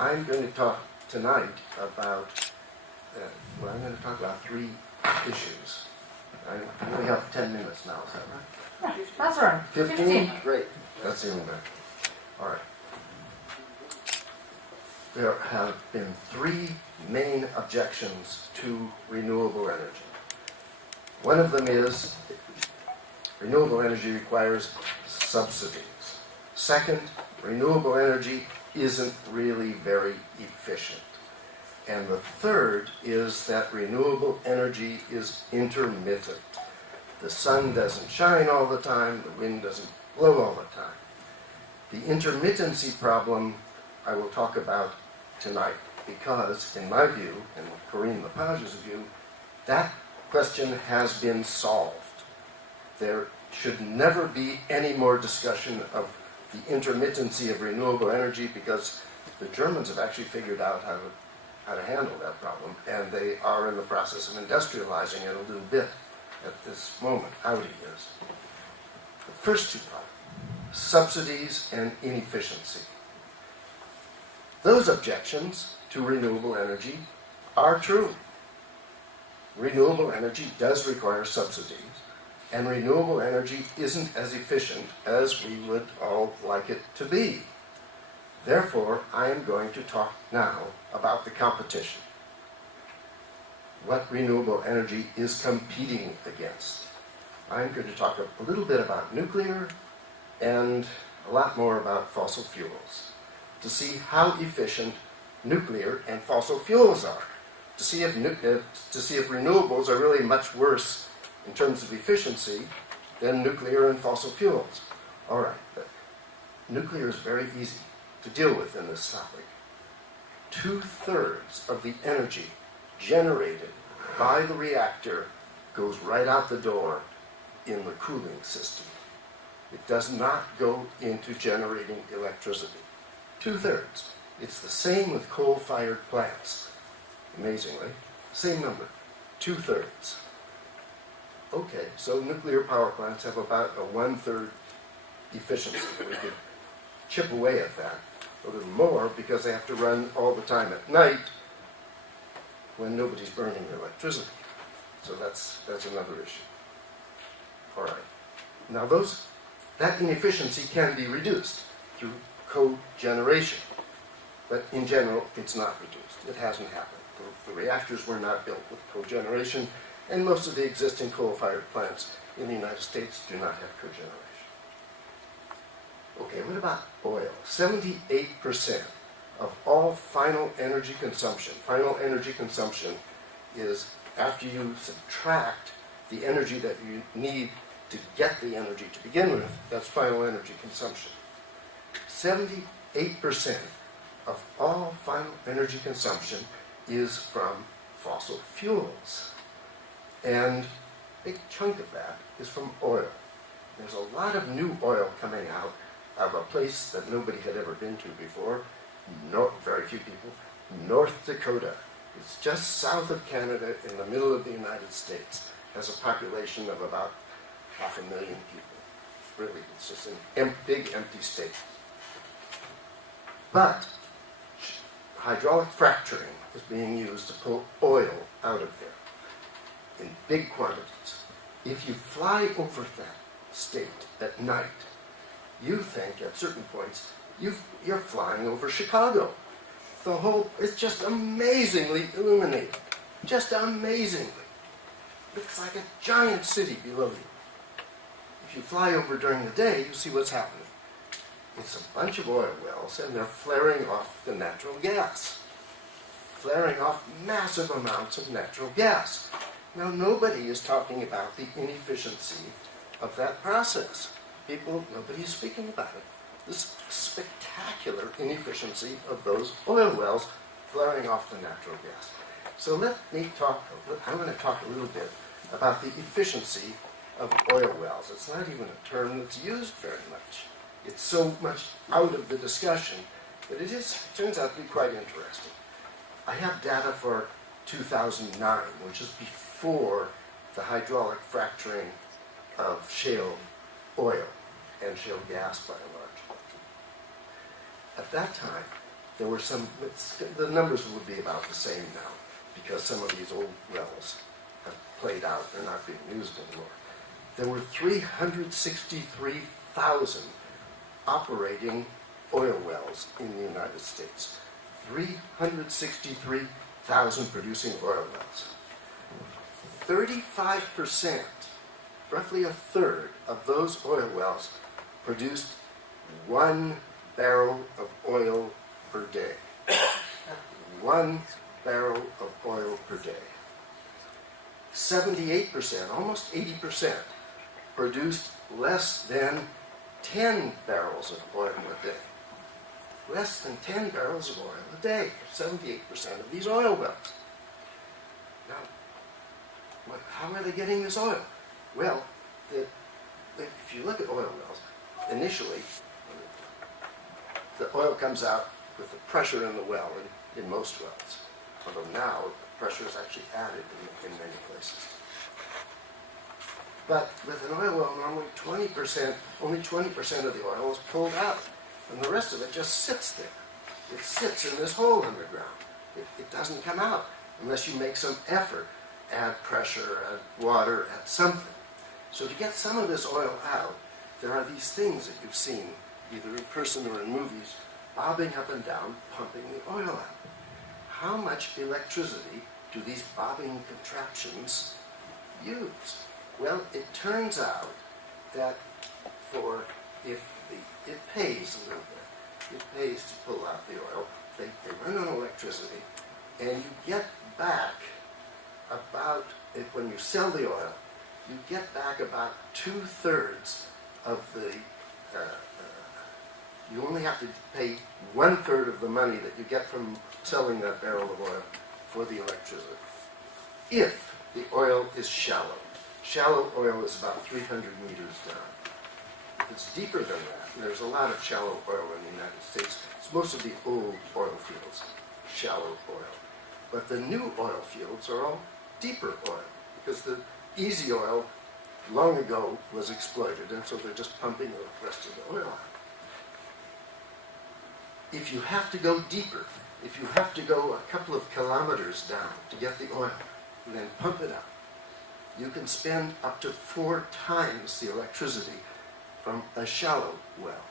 I'm going to talk tonight about, I'm going to talk about 3 issues. I only have 10 minutes now, is that right? Yeah, that's right. 15? Great. That's even better. All right. There have been 3 main objections to renewable energy. One of them is renewable energy requires subsidies. Second, renewable energy isn't really very efficient. And the third is that renewable energy is intermittent. The sun doesn't shine all the time, the wind doesn't blow all the time. The intermittency problem I will talk about tonight because, in my view, and Corinne Lepage's view, that question has been solved. There should never be any more discussion of the intermittency of renewable energy because the Germans have actually figured out how to handle that problem, and they are in the process of industrializing it a little bit at this moment, out of years. The first 2 problems, subsidies and inefficiency. Those objections to renewable energy are true. Renewable energy does require subsidies, and renewable energy isn't as efficient as we would all like it to be. Therefore, I am going to talk now about the competition. What renewable energy is competing against. I'm going to talk a little bit about nuclear and a lot more about fossil fuels to see how efficient nuclear and fossil fuels are, to see if renewables are really much worse in terms of efficiency than nuclear and fossil fuels. All right, but nuclear is very easy to deal with in this topic. 2/3 of the energy generated by the reactor goes right out the door in the cooling system. It does not go into generating electricity. 2/3. It's the same with coal-fired plants. Amazingly, same number, 2/3. Okay, so nuclear power plants have about a 1/3 efficiency. We could chip away at that a little more because they have to run all the time at night when nobody's burning electricity. So that's another issue. All right. Now that inefficiency can be reduced through cogeneration, but in general it's not reduced. It hasn't happened. The reactors were not built with cogeneration, and most of the existing coal-fired plants in the United States do not have cogeneration. Okay, what about oil? 78% of all final energy consumption is after you subtract the energy that you need to get the energy to begin with, that's final energy consumption. 78% of all final energy consumption is from fossil fuels. And a big chunk of that is from oil. There's a lot of new oil coming out of a place that nobody had ever been to before, very few people, North Dakota. It's just south of Canada in the middle of the United States. Has a population of about 500,000 people. It's just a big empty state. But hydraulic fracturing is being used to pull oil out of there in big quantities. If you fly over that state at night, you think at certain points you're flying over Chicago. It's just amazingly illuminated. Just amazingly. Looks like a giant city below you. If you fly over during the day, you see what's happening. It's a bunch of oil wells, and they're flaring off the natural gas. Flaring off massive amounts of natural gas. Now, nobody is talking about the inefficiency of that process. Nobody is speaking about it. This spectacular inefficiency of those oil wells flaring off the natural gas. So I'm going to talk a little bit about the efficiency of oil wells. It's not even a term that's used very much. It's so much out of the discussion that it turns out to be quite interesting. I have data for 2009, which is before the hydraulic fracturing of shale oil and shale gas by and large. At that time, there were some, the numbers would be about the same now, because some of these old wells have played out, they're not being used anymore. There were 363,000 operating oil wells in the United States. 363,000 producing oil wells. 35%, roughly a third of those oil wells produced 1 barrel of oil per day. 1 barrel of oil per day. 78%, almost 80%, produced less than 10 barrels of oil a day. Less than 10 barrels of oil a day, 78% of these oil wells. Now, how are they getting this oil? Well, if you look at oil wells, initially, the oil comes out with the pressure in the well in most wells. Although now, the pressure is actually added in many places. But with an oil well, normally only 20% of the oil is pulled out. And the rest of it just sits there. It sits in this hole underground. It doesn't come out unless you make some effort, add pressure, add water, add something. So to get some of this oil out, there are these things that you've seen, either in person or in movies, bobbing up and down, pumping the oil out. How much electricity do these bobbing contraptions use? Well, it turns out that it pays a little bit. It pays to pull out the oil. They run on electricity, and you get back about, when you sell the oil, you get back about 2/3 of the, you only have to pay 1/3 of the money that you get from selling that barrel of oil for the electricity. If the oil is shallow. Shallow oil is about 300 meters down. If it's deeper than that, and there's a lot of shallow oil in the United States. It's most of the old oil fields, shallow oil. But the new oil fields are all deeper oil, because the easy oil long ago was exploited, and so they're just pumping the rest of the oil out. If you have to go deeper, if you have to go a couple of kilometers down to get the oil, and then pump it out, you can spend up to 4 times the electricity from a shallow well.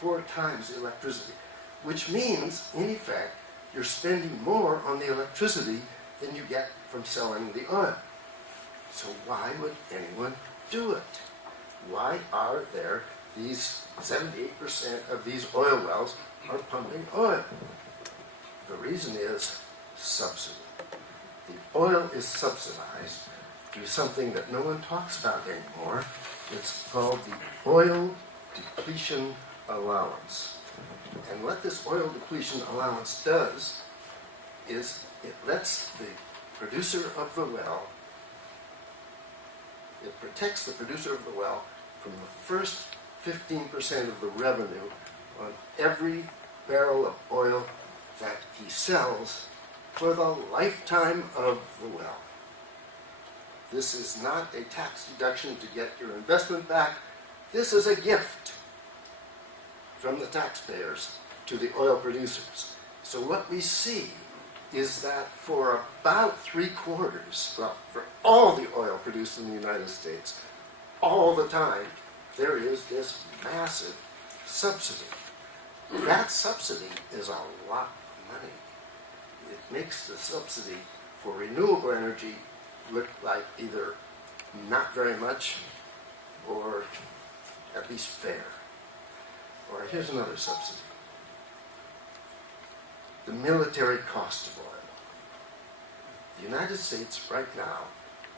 4 times the electricity, which means, in effect, you're spending more on the electricity than you get from selling the oil. So why would anyone do it? Why are there these 78% of these oil wells are pumping oil? The reason is subsidy. The oil is subsidized through something that no one talks about anymore. It's called the Oil Depletion Allowance. And what this oil depletion allowance does is it lets the producer of the well, it protects the producer of the well from the first 15% of the revenue on every barrel of oil that he sells for the lifetime of the well. This is not a tax deduction to get your investment back. This is a gift from the taxpayers to the oil producers. So what we see is that for about 3/4, well, for all the oil produced in the United States, all the time, there is this massive subsidy. That subsidy is a lot of money. It makes the subsidy for renewable energy look like either not very much or at least fair. Or here's another subsidy. The military cost of oil. The United States right now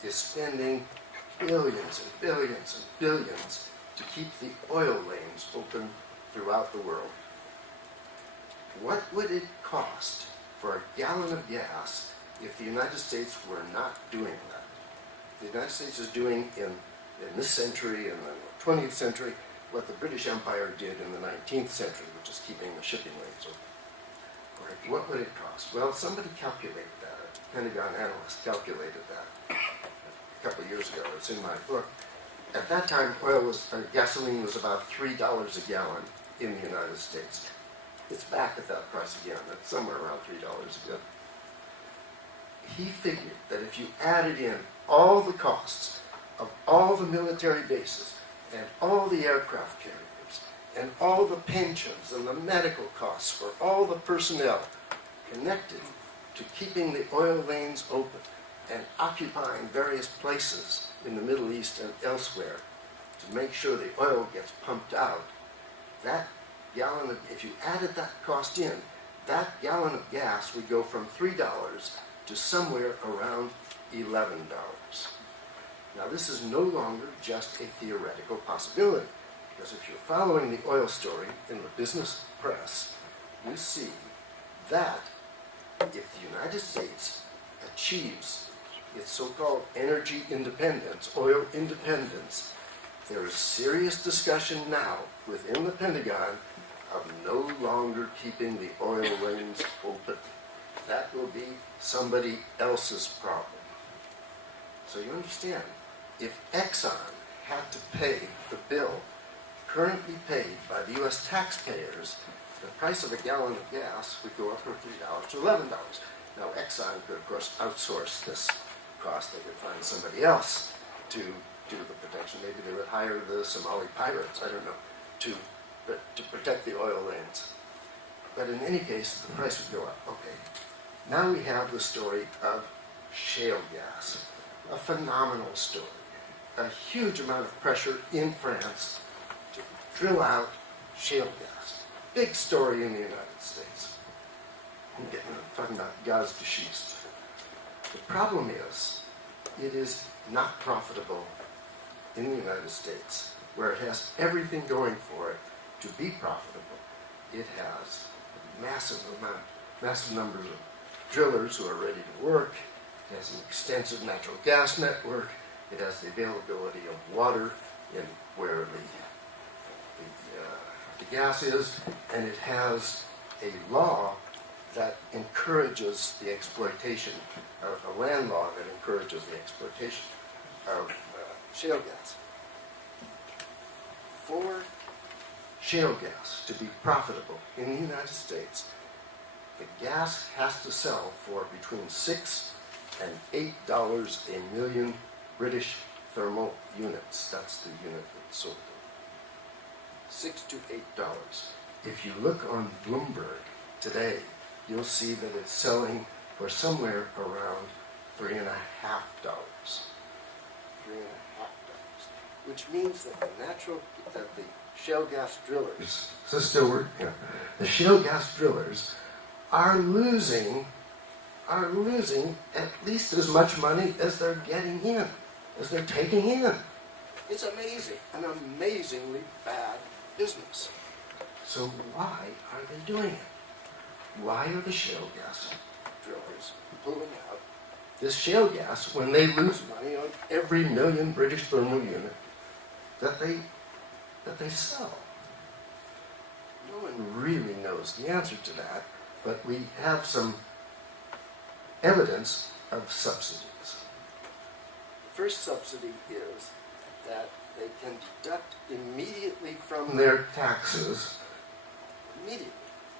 is spending billions and billions and billions to keep the oil lanes open throughout the world. What would it cost for a gallon of gas if the United States were not doing that? The United States is doing in this century and the 20th century what the British Empire did in the 19th century, which is keeping the shipping lanes open. All right, what would it cost? Well, somebody calculated that. A Pentagon analyst calculated that a couple of years ago. It's in my book. At that time, gasoline was about $3 a gallon in the United States. It's back at that price again. It's somewhere around $3 again. He figured that if you added in all the costs of all the military bases and all the aircraft carriers and all the pensions and the medical costs for all the personnel connected to keeping the oil lanes open and occupying various places in the Middle East and elsewhere to make sure the oil gets pumped out, that gallon of, if you added that cost in, that gallon of gas would go from $3 to somewhere around $11. Now this is no longer just a theoretical possibility, because if you're following the oil story in the business press, you see that if the United States achieves its so-called energy independence, oil independence, there is serious discussion now within the Pentagon of no longer keeping the oil lanes open. That will be somebody else's problem. So you understand, if Exxon had to pay the bill currently paid by the U.S. taxpayers, the price of a gallon of gas would go up from $3 to $11. Now Exxon could, of course, outsource this cost. They could find somebody else to do the protection. Maybe they would hire the Somali pirates, I don't know, to protect the oil lanes. But in any case, the price would go up. Okay. Now we have the story of shale gas, a phenomenal story. A huge amount of pressure in France to drill out shale gas. Big story in the United States. I'm talking about gaz de schiste. The problem is, it is not profitable in the United States, where it has everything going for it to be profitable. It has a massive numbers of drillers who are ready to work. It has an extensive natural gas network. It has the availability of water in where the gas is, and it has a law that encourages the exploitation, a land law that encourages the exploitation of shale gas. For shale gas to be profitable in the United States, the gas has to sell for between $6 and $8 a million British thermal units. That's the unit that's sold. $6 to $8. If you look on Bloomberg today, you'll see that it's selling for somewhere around $3.50. $3.50. Which means that the shale gas drillers, is this still working? Yeah. The shale gas drillers are losing at least as much money as they're getting in, as they're taking in. It's amazing, an amazingly bad business. So why are they doing it? Why are the shale gas drillers pulling out this shale gas when they lose money on every million British thermal unit that they sell? No one really knows the answer to that, but we have some evidence of subsidies. The first subsidy is that they can deduct immediately from their taxes, immediately,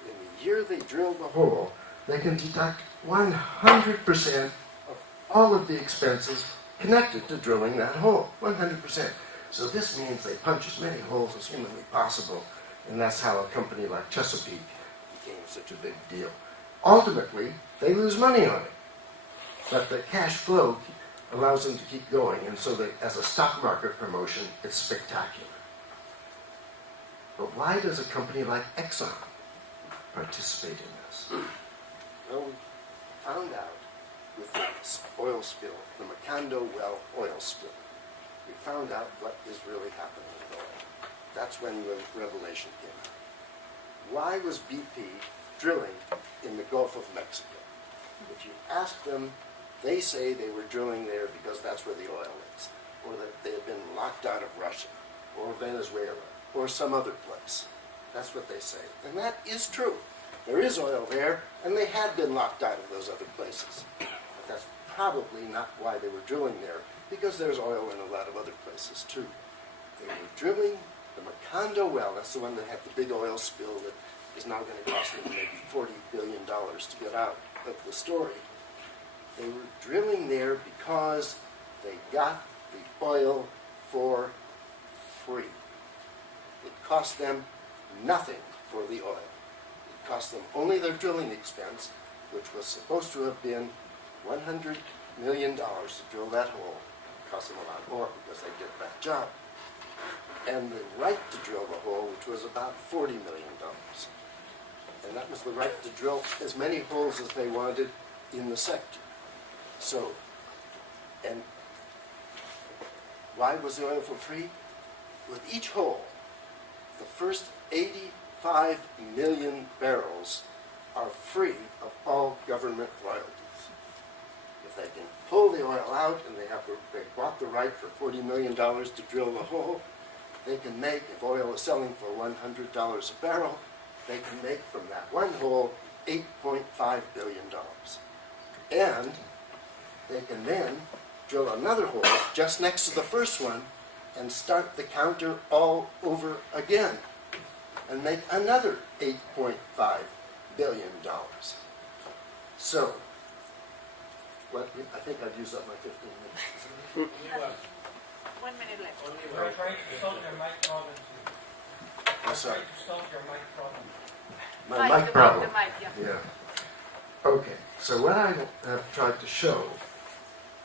in the year they drill the hole, they can deduct 100% of all of the expenses connected to drilling that hole, 100%. So this means they punch as many holes as humanly possible, and that's how a company like Chesapeake became such a big deal. Ultimately, they lose money on it, but the cash flow allows them to keep going, and so that as a stock market promotion, it's spectacular. But why does a company like Exxon participate in this? Well, we found out with this oil spill, the Macondo well oil spill, we found out what is really happening with oil. That's when the revelation came out. Why was BP drilling in the Gulf of Mexico? If you ask them, they say they were drilling there because that's where the oil is, or that they had been locked out of Russia, or Venezuela, or some other place. That's what they say. And that is true. There is oil there, and they had been locked out of those other places. But that's probably not why they were drilling there, because there's oil in a lot of other places too. They were drilling the Macondo well. That's the one that had the big oil spill that is now going to cost them maybe $40 billion to get out of the story. They were drilling there because they got the oil for free. It cost them nothing for the oil. It cost them only their drilling expense, which was supposed to have been $100 million to drill that hole. It cost them a lot more because they did that job. And the right to drill the hole, which was about $40 million. And that was the right to drill as many holes as they wanted in the sector. So, and why was the oil for free? With each hole, the first 85 million barrels are free of all government royalties. If they can pull the oil out and they bought the right for $40 million to drill the hole, they can make, if oil is selling for $100 a barrel, they can make from that one hole $8.5 billion. And they can then drill another hole just next to the first one and start the counter all over again and make another $8.5 billion. So, I think I've used up my 15 minutes. 1 minute left. We're trying to solve your mic problem. I'm sorry. Trying to solve your mic problem. My mic problem. The mic, yeah. Yeah. Okay, so what I have tried to show,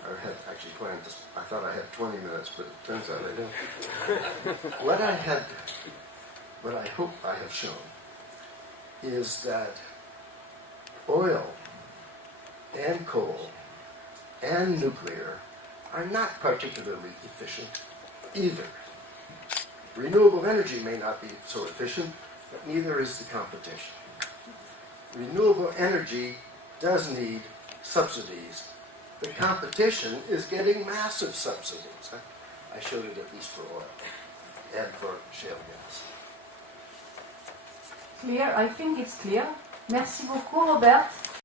I had actually planned this, I thought I had 20 minutes, but it turns out I don't. What I hope I have shown is that oil and coal and nuclear are not particularly efficient either. Renewable energy may not be so efficient, but neither is the competition. Renewable energy does need subsidies. The competition is getting massive subsidies. I showed it at least for oil and for shale gas. Clear? I think it's clear. Merci beaucoup, Robert.